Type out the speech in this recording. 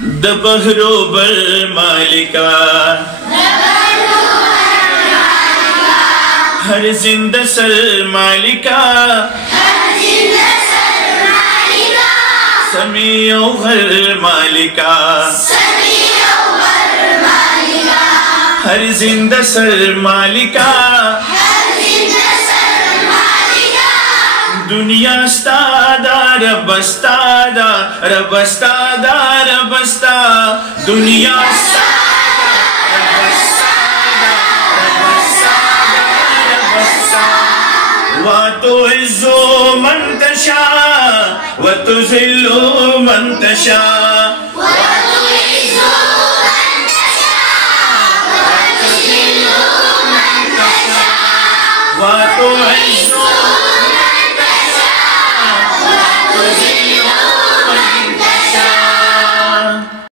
दबहरो बर मालिका हर जिंदा सर मालिका समीओ घर मालिका हर जिंदा सर मालिका दुनिया स्तादा रबस्तादा रबस्तादा रबस्ता दुनिया वा तो इज़्ज़ो मन तशा व तुज़िल्लु मन तशा